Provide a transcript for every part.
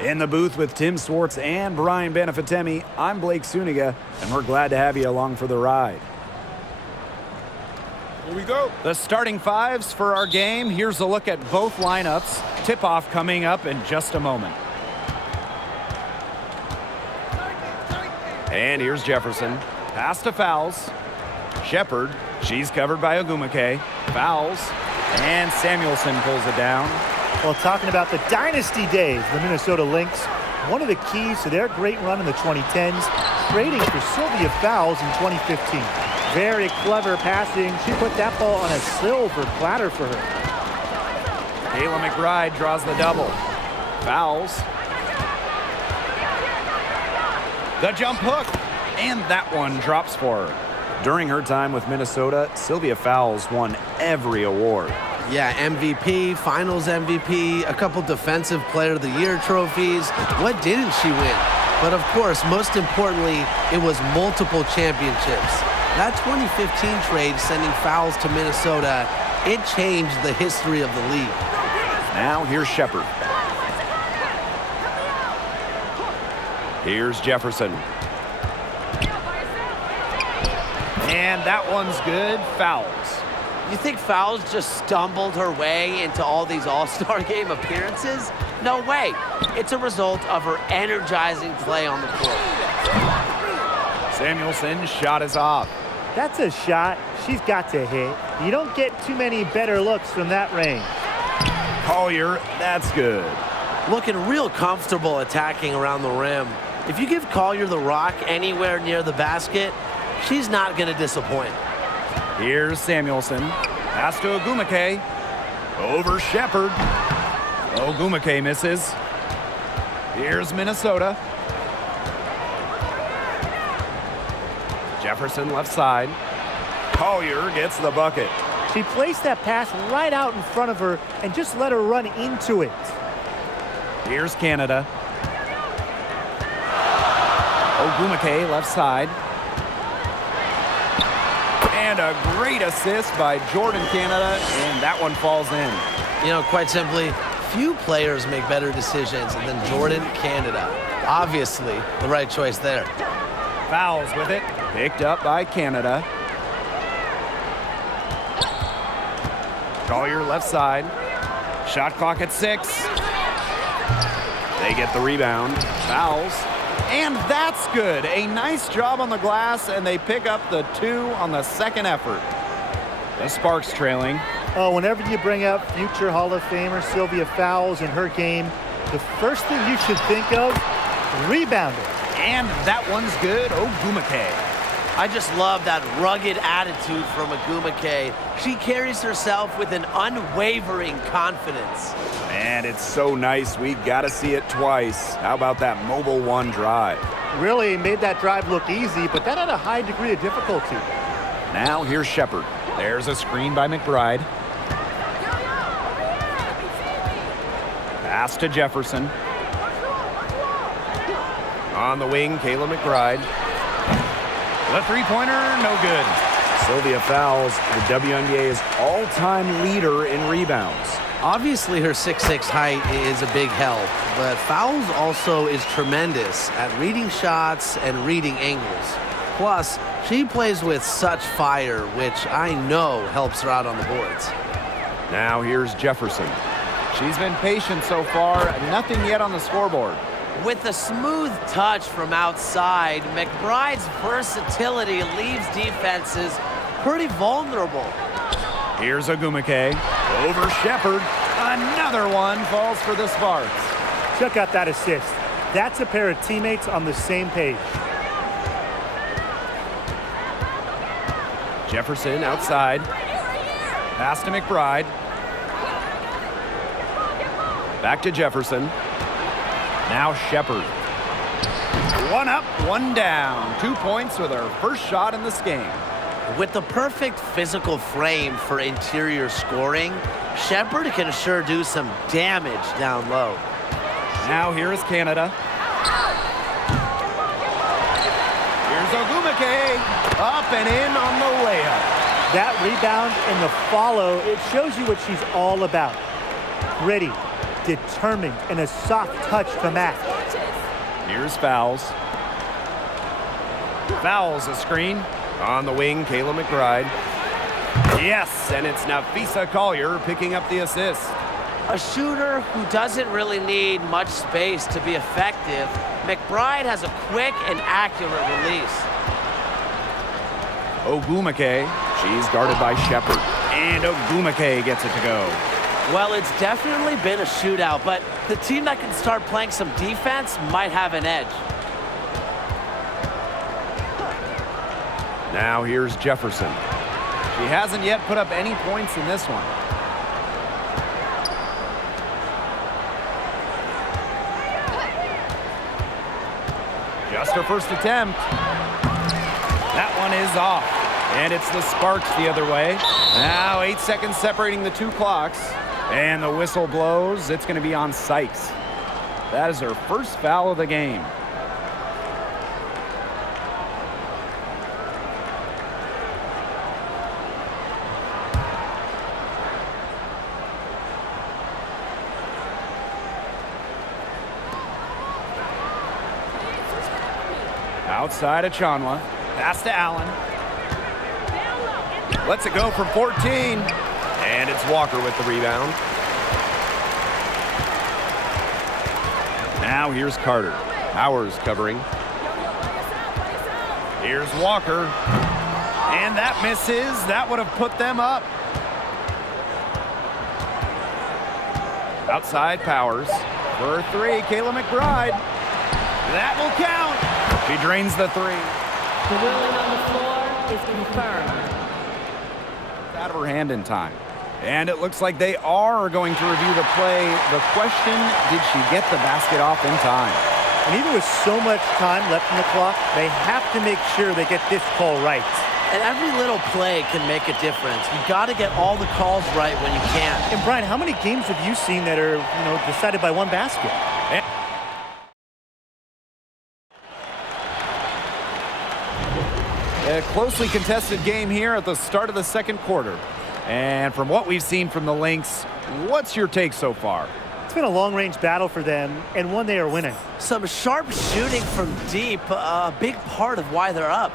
In the booth with Tim Swartz and Brian Benefitemi, I'm Blake Suniga, and we're glad to have you along for the ride. Here we go. The starting fives for our game. Here's a look at both lineups. Tip-off coming up in just a moment. And here's Jefferson. Pass to Fowles. Shepard. She's covered by Ogumake. Fowles. And Samuelson pulls it down. Well, talking about the dynasty days, the Minnesota Lynx, one of the keys to their great run in the 2010s, trading for Sylvia Fowles in 2015. Very clever passing. She put that ball on a silver platter for her. Kayla McBride draws the double. Fowles. The jump hook. And that one drops for her. During her time with Minnesota, Sylvia Fowles won every award. Yeah, MVP, Finals MVP, a couple Defensive Player of the Year trophies. What didn't she win? But of course, most importantly, it was multiple championships. That 2015 trade sending Fowles to Minnesota, it changed the history of the league. Now here's Shepard. Here's Jefferson. And that one's good. Fowles. You think Fowles just stumbled her way into all these All-Star Game appearances? No way. It's a result of her energizing play on the court. Samuelson's shot is off. That's a shot she's got to hit. You don't get too many better looks from that range. Collier, that's good. Looking real comfortable attacking around the rim. If you give Collier the rock anywhere near the basket, she's not going to disappoint. Here's Samuelson. Pass to Ogumake. Over Shepard. Ogumake misses. Here's Minnesota. Jefferson left side. Collier gets the bucket. She placed that pass right out in front of her and just let her run into it. Here's Canada. Ogumake left side. And a great assist by Jordan Canada, and that one falls in. You know, quite simply, few players make better decisions than Jordan Canada. Obviously, the right choice there. Fowles with it. Picked up by Canada. Collier left side. Shot clock at 6. They get the rebound. Fowles. And that's good. A nice job on the glass, and they pick up the 2 on the second effort. The Sparks trailing. Oh, whenever you bring up future Hall of Famer Sylvia Fowles in her game, the first thing you should think of, rebounding. And that one's good. Ogumake. I just love that rugged attitude from Ogumake. She carries herself with an unwavering confidence. And it's so nice, we got to see it twice. How about that mobile one drive? Really made that drive look easy, but that had a high degree of difficulty. Now here's Shepard. There's a screen by McBride. Pass to Jefferson. On the wing, Kayla McBride. The three-pointer, no good. Sylvia Fowles, the WNBA's all-time leader in rebounds. Obviously, her 6'6" height is a big help, but Fowles also is tremendous at reading shots and reading angles. Plus, she plays with such fire, which I know helps her out on the boards. Now here's Jefferson. She's been patient so far, nothing yet on the scoreboard. With a smooth touch from outside, McBride's versatility leaves defenses pretty vulnerable. Here's Ogumake. Over Shepard. Another one falls for the Sparks. Check out that assist. That's a pair of teammates on the same page. Jefferson outside. Pass to McBride. Back to Jefferson. Now Shepard. One up, one down. 2 points with her first shot in this game. With the perfect physical frame for interior scoring, Shepard can sure do some damage down low. Now here is Canada. Here's Ogumake. Up and in on the layup. That rebound and the follow, it shows you what she's all about. Gritty, determined, and a soft touch to match. Here's Fowles. Fowles a screen. On the wing, Kayla McBride. Yes, and it's Nafisa Collier picking up the assist. A shooter who doesn't really need much space to be effective, McBride has a quick and accurate release. Ogwumike, she's guarded by Shepard. And Ogwumike gets it to go. Well, it's definitely been a shootout, but the team that can start playing some defense might have an edge. Now here's Jefferson. She hasn't yet put up any points in this one. Just her first attempt. That one is off. And it's the Sparks the other way. Now 8 seconds separating the two clocks. And the whistle blows. It's going to be on Sykes. That is her first foul of the game. Outside of Chanwa. Pass to Allen. Lets it go from 14. And it's Walker with the rebound. Now here's Carter. Powers covering. Here's Walker. And that misses. That would have put them up. Outside Powers. For three, Kayla McBride. That will count. She drains the three. The ruling on the floor is confirmed. Out of her hand in time. And it looks like they are going to review the play. The question, did she get the basket off in time? And even with so much time left in the clock, they have to make sure they get this call right. And every little play can make a difference. You got to get all the calls right when you can. And Brian, how many games have you seen that are, decided by one basket? A closely contested game here at the start of the second quarter. And from what we've seen from the Lynx, what's your take so far? It's been a long-range battle for them, and one they are winning. Some sharp shooting from deep, a big part of why they're up.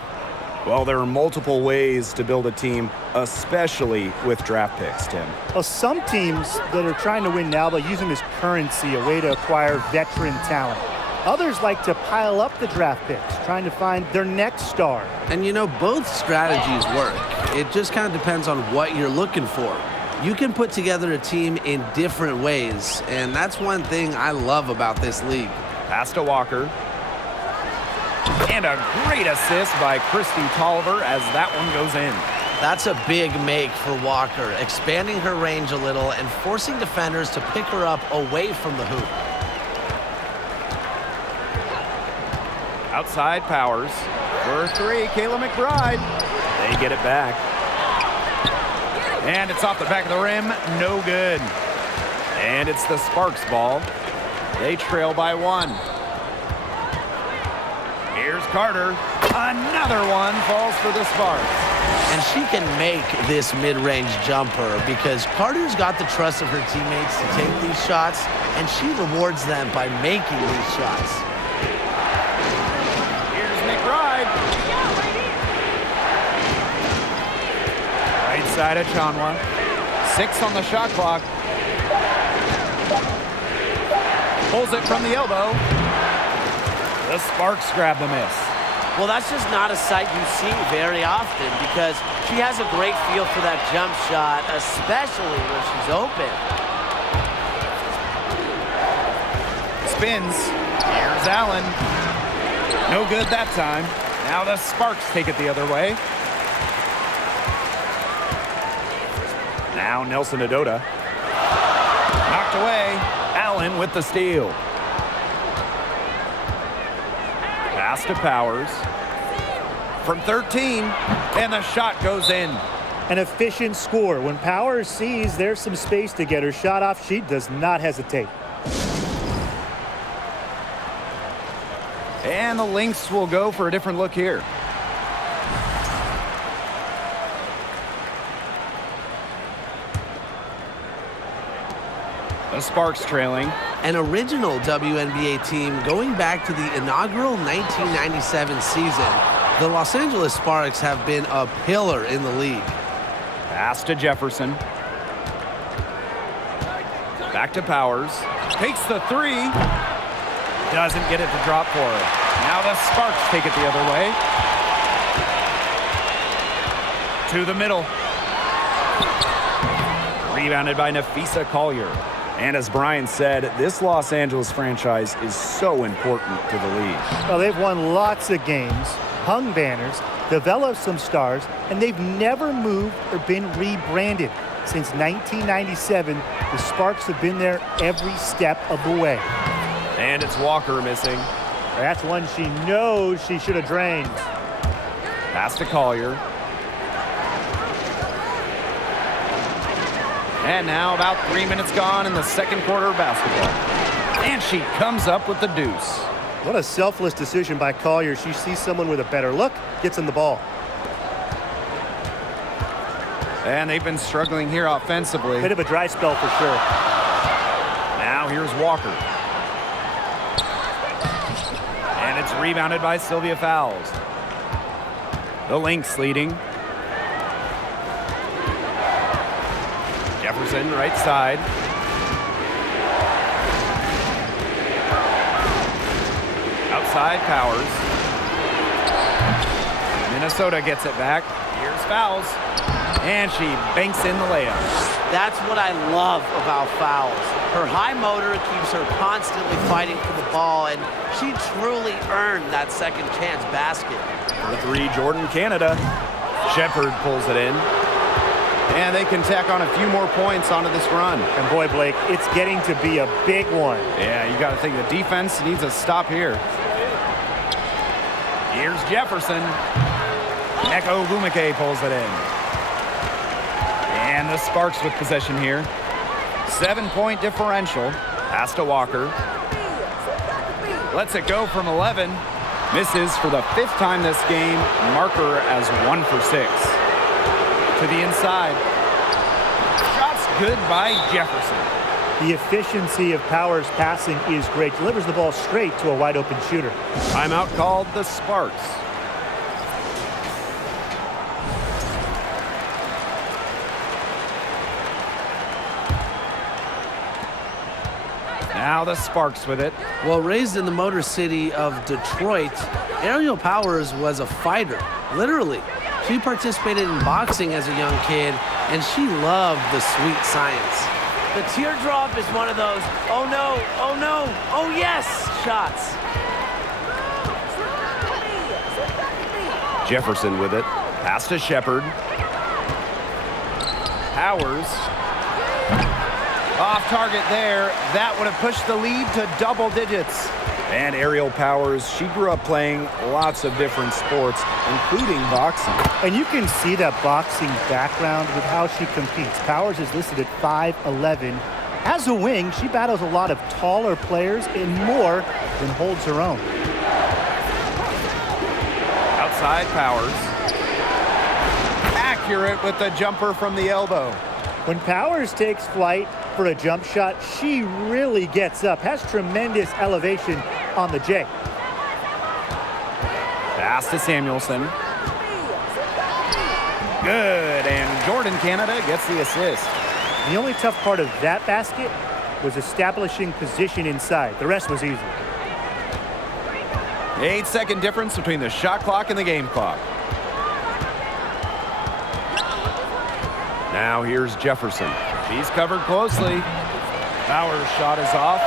Well, there are multiple ways to build a team, especially with draft picks, Tim. Well, some teams that are trying to win now, they'll use them as currency, a way to acquire veteran talent. Others like to pile up the draft picks, trying to find their next star. And both strategies work. It just kind of depends on what you're looking for. You can put together a team in different ways, and that's one thing I love about this league. Pass to Walker. And a great assist by Christy Tolliver as that one goes in. That's a big make for Walker, expanding her range a little and forcing defenders to pick her up away from the hoop. Outside Powers. For three, Kayla McBride. They get it back. And it's off the back of the rim. No good. And it's the Sparks ball. They trail by one. Here's Carter. Another one falls for the Sparks. And she can make this mid-range jumper because Carter's got the trust of her teammates to take these shots, and she rewards them by making these shots. Here's McBride. Right side of Chanwa. 6 on the shot clock. Pulls it from the elbow. The Sparks grab the miss. Well, that's just not a sight you see very often because she has a great feel for that jump shot, especially when she's open. Spins. Here's Allen. No good that time. Now the Sparks take it the other way. Now Nelson Adota. Knocked away. Allen with the steal. Pass to Powers. From 13, and the shot goes in. An efficient score. When Powers sees there's some space to get her shot off, she does not hesitate. And the Lynx will go for a different look here. The Sparks trailing. An original WNBA team going back to the inaugural 1997 season, the Los Angeles Sparks have been a pillar in the league. Pass to Jefferson. Back to Powers. Takes the three. Doesn't get it to drop for her. Now the Sparks take it the other way. To the middle. Rebounded by Nafisa Collier. And as Brian said, this Los Angeles franchise is so important to the league. Well, they've won lots of games, hung banners, developed some stars, and they've never moved or been rebranded. Since 1997, the Sparks have been there every step of the way. And it's Walker missing. That's one she knows she should have drained. Pass to Collier. And now about 3 minutes gone in the second quarter of basketball. And she comes up with the deuce. What a selfless decision by Collier. She sees someone with a better look, gets in the ball. And they've been struggling here offensively. Bit of a dry spell for sure. Now here's Walker. And it's rebounded by Sylvia Fowles. The Lynx leading. Jefferson, right side. Outside, Powers. Minnesota gets it back. Here's Fowles. And she banks in the layup. That's what I love about Fowles. Her high motor keeps her constantly fighting for the ball, and she truly earned that second chance basket. For three, Jordan Canada. Shepard pulls it in. And they can tack on a few more points onto this run. And boy, Blake, it's getting to be a big one. Yeah, you got to think the defense needs a stop here. Here's Jefferson. Neko Lumike pulls it in. And the Sparks with possession here. 7-point differential. Pass to Walker. Lets it go from 11. Misses for the 5th time this game. Marker as 1 for 6. To the inside. Shots good by Jefferson. The efficiency of Powers' passing is great. Delivers the ball straight to a wide open shooter. Timeout called the Sparks. Now the Sparks with it. Well, raised in the Motor City of Detroit, Ariel Powers was a fighter, literally. She participated in boxing as a young kid, and she loved the sweet science. The teardrop is one of those, oh no, oh yes shots. Jefferson with it. Pass to Shepard. Powers. Off target there. That would have pushed the lead to double digits. And Ariel Powers, she grew up playing lots of different sports, including boxing. And you can see that boxing background with how she competes. Powers is listed at 5'11". As a wing, she battles a lot of taller players and more than holds her own. Outside Powers. Accurate with the jumper from the elbow. When Powers takes flight for a jump shot, she really gets up, has tremendous elevation on the J. Pass to Samuelson. Good, and Jordan Canada gets the assist. The only tough part of that basket was establishing position inside. The rest was easy. 8-second difference between the shot clock and the game clock. Now here's Jefferson. She's covered closely. Powers' shot is off.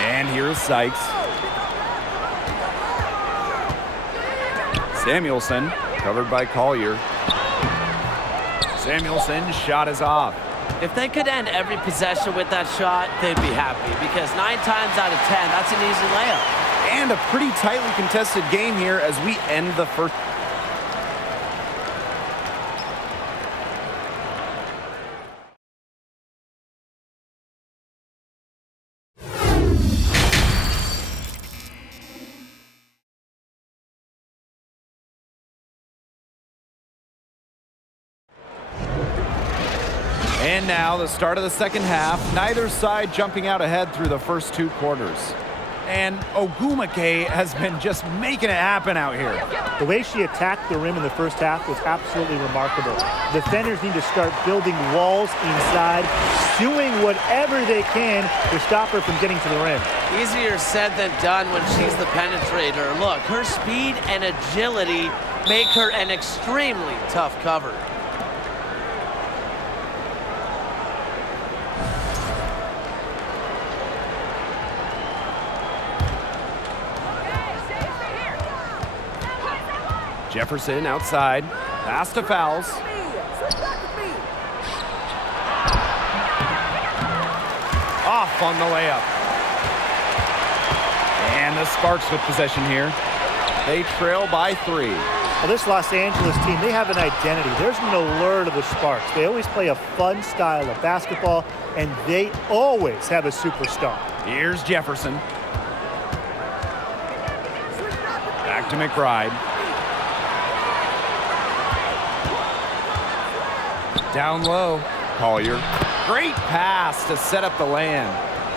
And here's Sykes. Samuelson, covered by Collier. Samuelson's shot is off. If they could end every possession with that shot, they'd be happy, because 9 times out of 10, that's an easy layup. And a pretty tightly contested game here as we end the first. And now the start of the second half. Neither side jumping out ahead through the first 2 quarters. And Ogumake has been just making it happen out here. The way she attacked the rim in the first half was absolutely remarkable. Defenders need to start building walls inside, doing whatever they can to stop her from getting to the rim. Easier said than done when she's the penetrator. Look, her speed and agility make her an extremely tough cover. Jefferson outside. Pass to Fowles. Off on the layup. And the Sparks with possession here. They trail by 3. Well, this Los Angeles team, they have an identity. There's an allure to the Sparks. They always play a fun style of basketball, and they always have a superstar. Here's Jefferson. Back to McBride. Down low. Collier. Great pass to set up the land.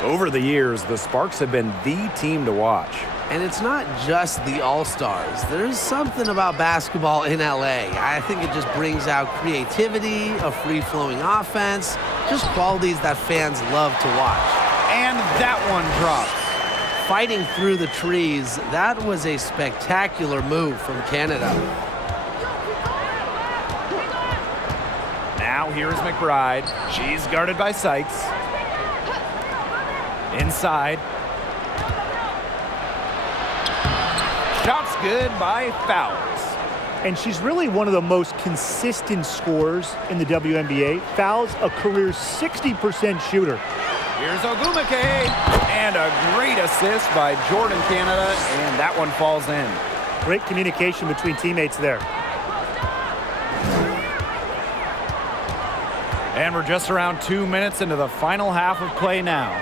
Over the years, the Sparks have been the team to watch. And it's not just the All-Stars. There's something about basketball in LA. I think it just brings out creativity, a free-flowing offense, just qualities that fans love to watch. And that one drops. Fighting through the trees, that was a spectacular move from Canada. Now here's McBride. She's guarded by Sykes. Inside. Shot's good by Fowles. And she's really one of the most consistent scorers in the WNBA. Fowles, a career 60% shooter. Here's Ogumake. And a great assist by Jordan Canada. And that one falls in. Great communication between teammates there. And we're just around 2 minutes into the final half of play now.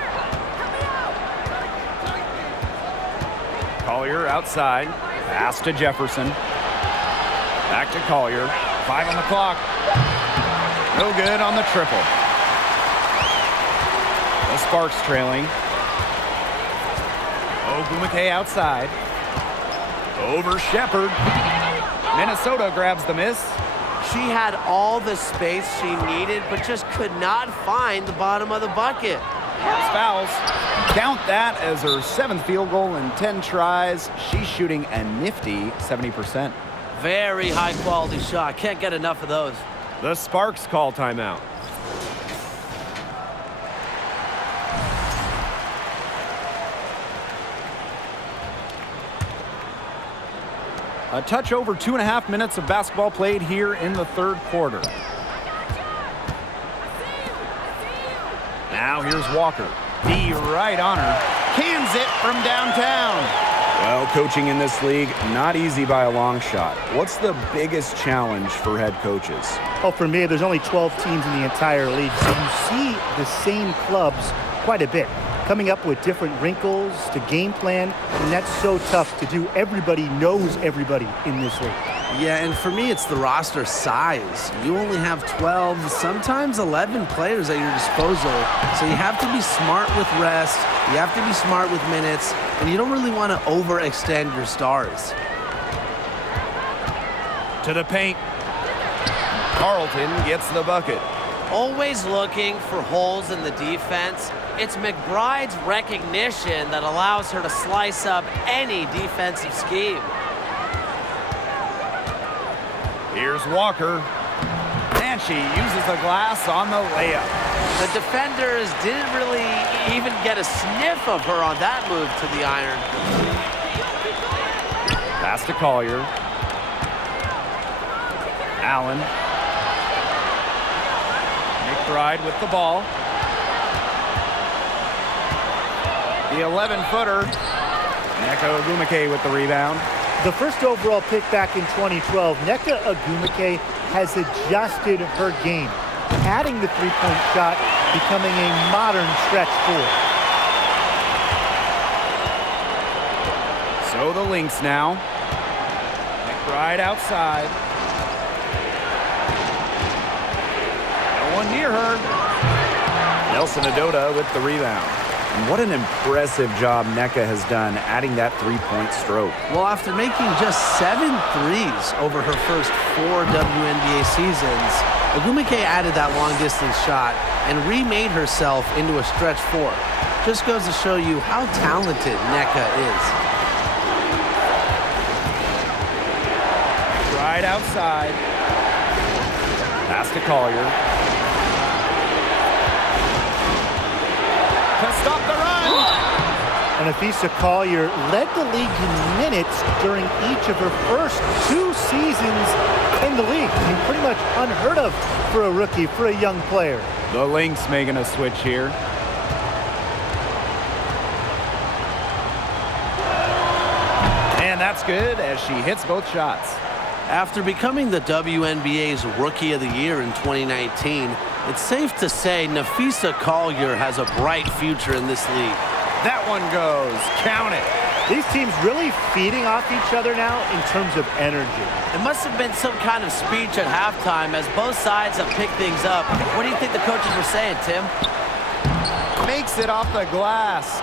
Collier outside. Pass to Jefferson. Back to Collier. 5 on the clock. No good on the triple. The Sparks trailing. Ogumake outside. Over Shepherd. Minnesota grabs the miss. She had all the space she needed, but just could not find the bottom of the bucket. Here's Fowles. Count that as her 7th field goal in 10 tries. She's shooting a nifty 70%. Very high quality shot. Can't get enough of those. The Sparks call timeout. A touch over 2.5 minutes of basketball played here in the third quarter. Now here's Walker. Be right on her. Cans it from downtown. Well, coaching in this league, not easy by a long shot. What's the biggest challenge for head coaches? Oh, for me, there's only 12 teams in the entire league, so you see the same clubs quite a bit. Coming up with different wrinkles to game plan, and that's so tough to do. Everybody knows everybody in this league. Yeah, and for me, it's the roster size. You only have 12, sometimes 11 players at your disposal, so you have to be smart with rest, you have to be smart with minutes, and you don't really want to overextend your stars. To the paint. Carlton gets the bucket. Always looking for holes in the defense. It's McBride's recognition that allows her to slice up any defensive scheme. Here's Walker. And she uses the glass on the layup. The defenders didn't really even get a sniff of her on that move to the iron. Pass to Collier. Allen. McBride with the ball. The 11-footer. Nneka Ogumake with the rebound. The first overall pick back in 2012, Nneka Ogumake has adjusted her game, adding the three-point shot, becoming a modern stretch four. So the Lynx now. McBride outside. No one near her. Nelson Adota with the rebound. And what an impressive job NECA has done adding that three-point stroke. Well, after making just 7 threes over her first 4 WNBA seasons, Ogwumike added that long-distance shot and remade herself into a stretch 4. Just goes to show you how talented NECA is. Right outside. Pass to Collier. To stop the run. And Afisa Collier led the league in minutes during each of her first 2 seasons in the league. I mean, pretty much unheard of for a rookie, for a young player. The Lynx making a switch here. And that's good as she hits both shots. After becoming the WNBA's Rookie of the Year in 2019, it's safe to say Nafisa Collier has a bright future in this league. That one goes. Count it. These teams really feeding off each other now in terms of energy. It must have been some kind of speech at halftime as both sides have picked things up. What do you think the coaches were saying, Tim? Makes it off the glass.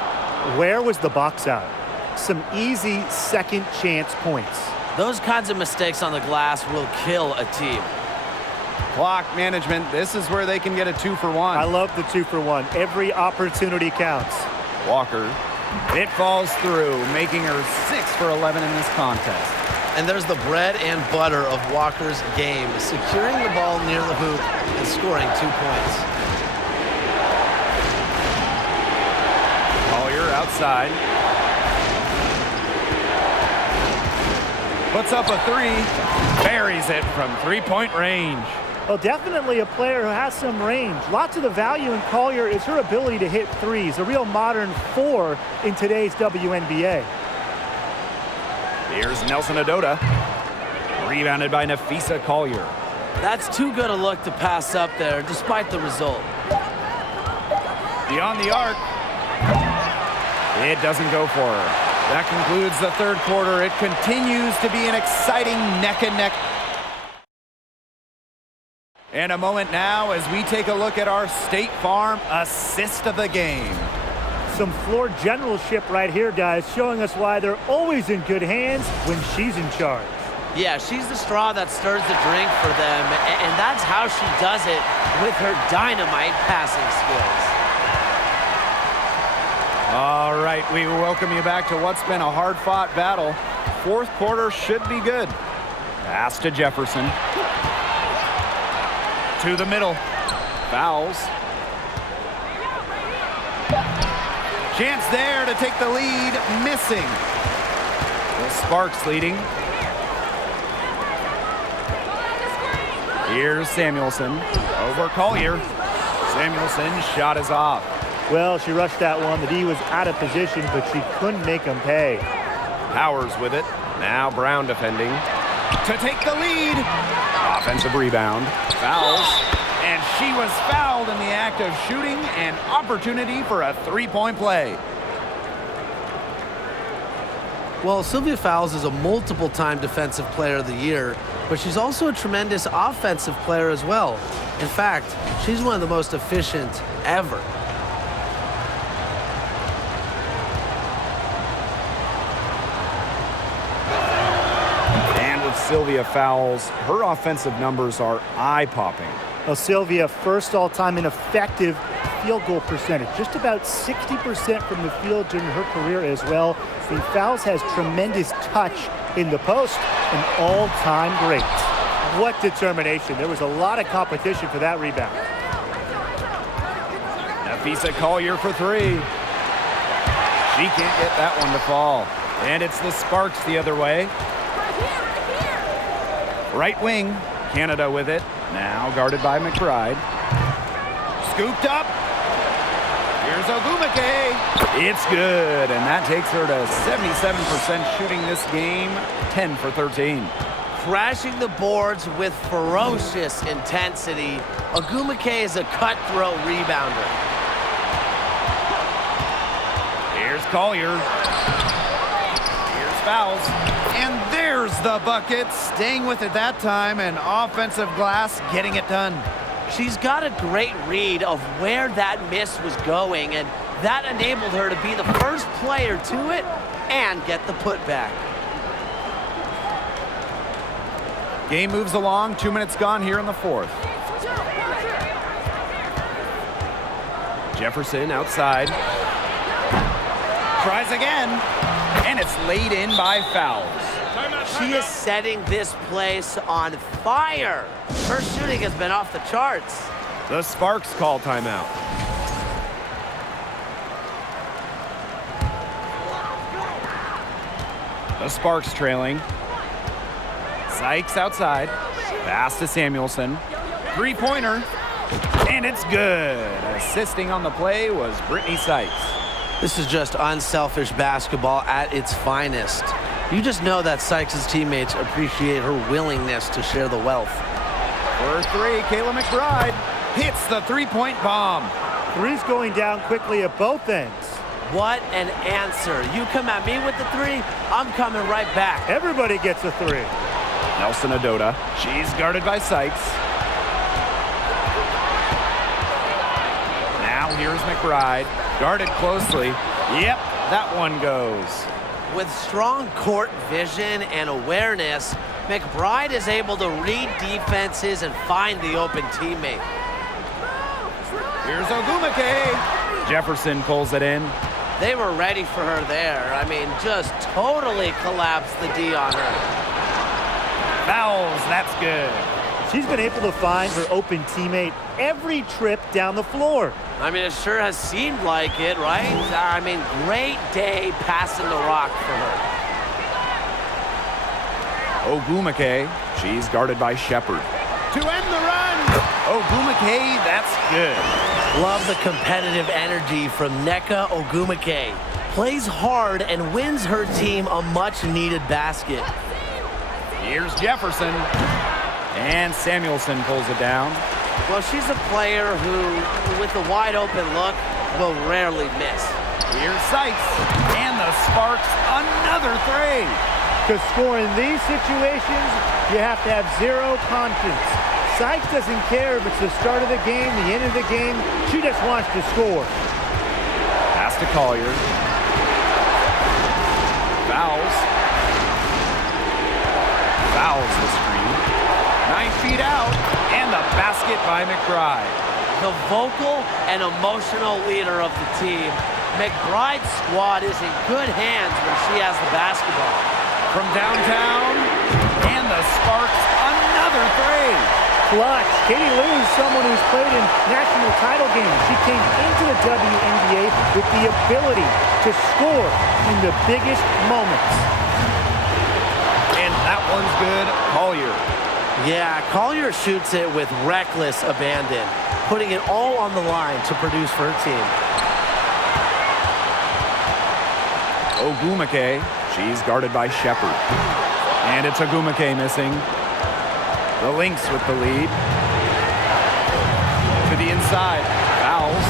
Where was the box out? Some easy second chance points. Those kinds of mistakes on the glass will kill a team. Clock management. This is where they can get a 2-for-1. I love the 2-for-1. Every opportunity counts. Walker. It falls through, making her 6 for 11 in this contest. And there's the bread and butter of Walker's game, securing the ball near the hoop and scoring 2 points. Collier outside. Puts up a 3. Buries it from 3-point range. Well, definitely a player who has some range. Lots of the value in Collier is her ability to hit threes, a real modern 4 in today's WNBA. Here's Nelson Adota. Rebounded by Nafisa Collier. That's too good a look to pass up there, despite the result. Beyond the arc. It doesn't go for her. That concludes the third quarter. It continues to be an exciting neck-and-neck. And a moment now as we take a look at our State Farm assist of the game. Some floor generalship right here, guys, showing us why they're always in good hands when she's in charge. Yeah, she's the straw that stirs the drink for them, and that's how she does it with her dynamite passing skills. All right, we welcome you back to what's been a hard-fought battle. Fourth quarter should be good. Pass to Jefferson. To the middle. Fouls. Chance there to take the lead. Missing. The Sparks leading. Here's Samuelson. Over Collier. Samuelson's shot is off. Well, she rushed that one. The D was out of position, but she couldn't make them pay. Powers with it. Now Brown defending. To take the lead. Offensive rebound. Fouls. And she was fouled in the act of shooting. An opportunity for a three-point play. Well, Sylvia Fowles is a multiple-time Defensive Player of the Year, but she's also a tremendous offensive player as well. In fact, she's one of the most efficient ever. And with Sylvia Fowles, her offensive numbers are eye-popping. Well, Sylvia, first all-time in effective field goal percentage. Just about 60% from the field during her career as well. I mean, Fowles has tremendous touch in the post, an all-time great. What determination. There was a lot of competition for that rebound. Nafisa Collier for 3. She can't get that one to fall. And it's the Sparks the other way. Right wing, Canada with it. Now guarded by McBride. Scooped up. Here's Ogwumike. It's good, and that takes her to 77% shooting this game, 10 for 13. Crashing the boards with ferocious intensity, Ogwumike is a cutthroat rebounder. Here's Collier. Here's Fowles. And there's the bucket. Staying with it that time, and offensive glass getting it done. She's got a great read of where that miss was going, and that enabled her to be the first player to it and get the putback. Game moves along. 2 minutes gone here in the fourth. Jefferson outside. Tries again, and it's laid in by Fowles. She is setting this place on fire. Her shooting has been off the charts. The Sparks call timeout. The Sparks trailing. Sykes outside. Pass to Samuelson. Three-pointer. And it's good. Assisting on the play was Brittany Sykes. This is just unselfish basketball at its finest. You just know that Sykes' teammates appreciate her willingness to share the wealth. For three, Kayla McBride hits the three-point bomb. Three's going down quickly at both ends. What an answer. You come at me with the three, I'm coming right back. Everybody gets a three. Nelson Adota. She's guarded by Sykes. Now here's McBride. Guarded closely. Yep, that one goes. With strong court vision and awareness, McBride is able to read defenses and find the open teammate. Here's Ogumake. Jefferson pulls it in. They were ready for her there. I mean, just totally collapsed the D on her. Fouls, that's good. She's been able to find her open teammate every trip down the floor. I mean, it sure has seemed like it, right? I mean, great day passing the rock for her. Ogumake, she's guarded by Shepard. To end the run! Ogumake, that's good. Love the competitive energy from Nneka Ogumake. Plays hard and wins her team a much-needed basket. Here's Jefferson. And Samuelson pulls it down. Well, she's a player who, with a wide-open look, will rarely miss. Here's Sykes. And the Sparks, another three. To score in these situations, you have to have zero confidence. Sykes doesn't care if it's the start of the game, the end of the game. She just wants to score. Pass to Collier. Fouls. Fouls the screen. 9 feet out. And the basket by McBride. The vocal and emotional leader of the team, McBride's squad is in good hands when she has the basketball. From downtown. And the Sparks, another three. Clutch. Katie Lou is someone who's played in national title games. She came into the WNBA with the ability to score in the biggest moments. And that one's good. Collier. Yeah, Collier shoots it with reckless abandon, putting it all on the line to produce for her team. Ogumake, she's guarded by Shepard. And it's Ogumake missing. The Lynx with the lead. To the inside. Fouls.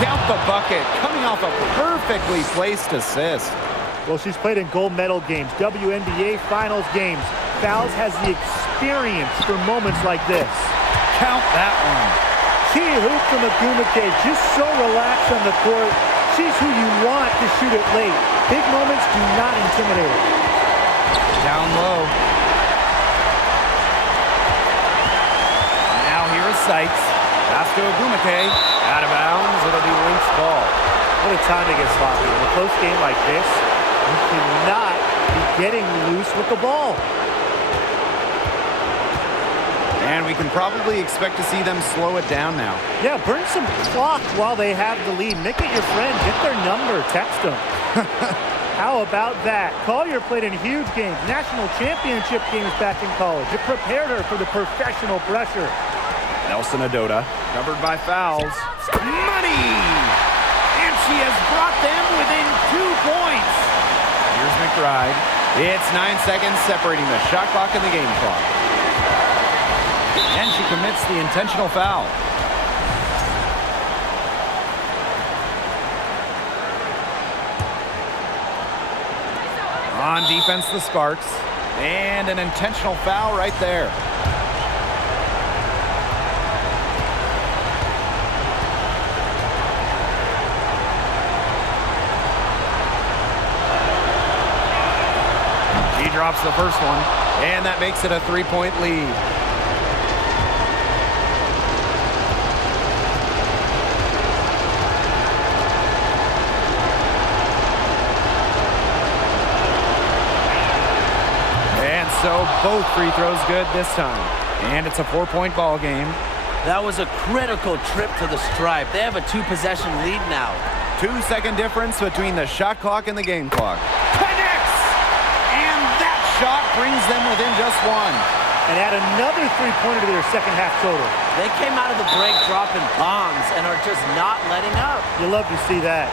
Count the bucket. Coming off a perfectly placed assist. Well, she's played in gold medal games, WNBA finals games. Fouls has the experience for moments like this. Count that one. Key hoop from Ogumake, just so relaxed on the court. She's who you want to shoot it late. Big moments do not intimidate her. Down low. Here is Sykes. Pass to Ogumake. Out of bounds. It'll be Lynx ball. What a time to get sloppy. In a close game like this, you cannot be getting loose with the ball. And we can probably expect to see them slow it down now. Yeah, burn some clock while they have the lead. Make it your friend. Get their number. Text them. How about that? Collier played in huge games, national championship games back in college. It prepared her for the professional pressure. Nelson Adota, covered by fouls. Money! And she has brought them within 2 points. Here's McBride. It's 9 seconds separating the shot clock and the game clock. And she commits the intentional foul. On defense, the Sparks. And an intentional foul right there. drops the first one, and that makes it a 3-point lead. And so both free throws good this time. And it's a 4-point ball game. That was a critical trip to the stripe. They have a 2-possession lead now. 2-second difference between the shot clock and the game clock. Connects! And that shot brings them within just one. And add another three-pointer to their second half total. They came out of the break dropping bombs and are just not letting up. You love to see that.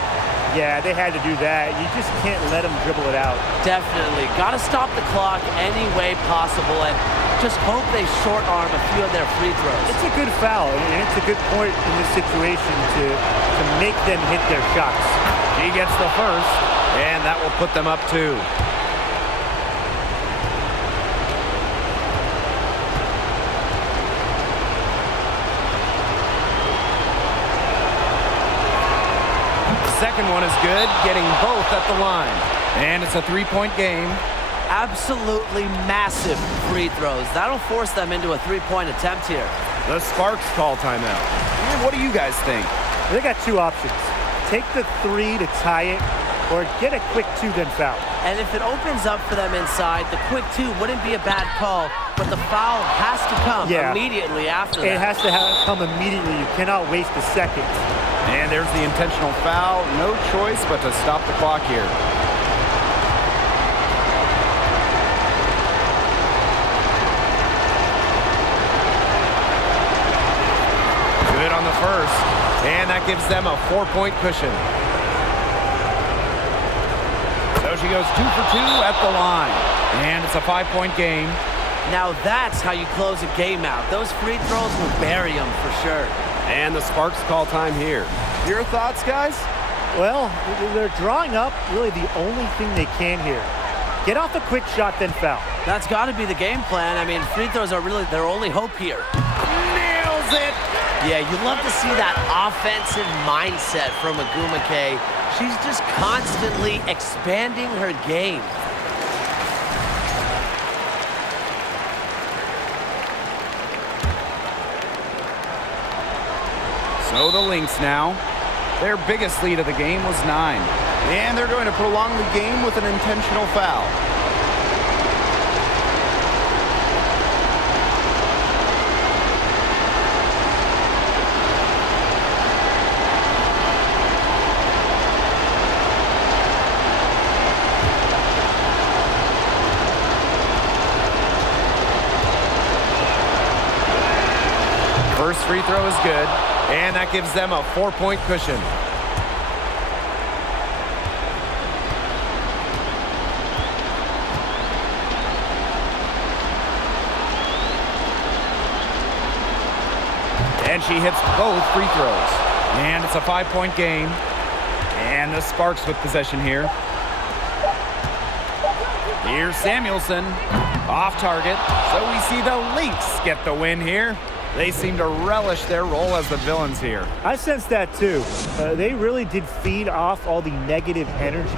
Yeah, they had to do that. You just can't let them dribble it out. Definitely. Got to stop the clock any way possible and just hope they short arm a few of their free throws. It's a good foul, and it's a good point in this situation to make them hit their shots. He gets the first, and that will put them up 2. Second one is good, getting both at the line. And it's a 3-point game. Absolutely massive free throws. That'll force them into a 3-point attempt here. The Sparks call timeout. And what do you guys think? They got 2 options. Take the 3 to tie it, or get a quick 2 then foul. And if it opens up for them inside, the quick 2 wouldn't be a bad call, but the foul has to come immediately after that. It has to come immediately. You cannot waste a second. And there's the intentional foul. No choice but to stop the clock here. Good on the first. And that gives them a 4-point cushion. So she goes 2 for 2 at the line. And it's a 5-point game. Now that's how you close a game out. Those free throws will bury them for sure. And the Sparks call time here. Your thoughts, guys? Well, they're drawing up really the only thing they can here. Get off a quick shot, then foul. That's got to be the game plan. I mean, free throws are really their only hope here. Nails it! Yeah, you love to see that offensive mindset from Agumake. She's just constantly expanding her game. So the Lynx now. Their biggest lead of the game was 9. And they're going to prolong the game with an intentional foul. First free throw is good. And that gives them a 4-point cushion. And she hits both free throws. And it's a 5-point game. And the Sparks with possession here. Here's Samuelson. Off target. So we see the Lynx get the win here. They seem to relish their role as the villains here. I sense that too. They really did feed off all the negative energy.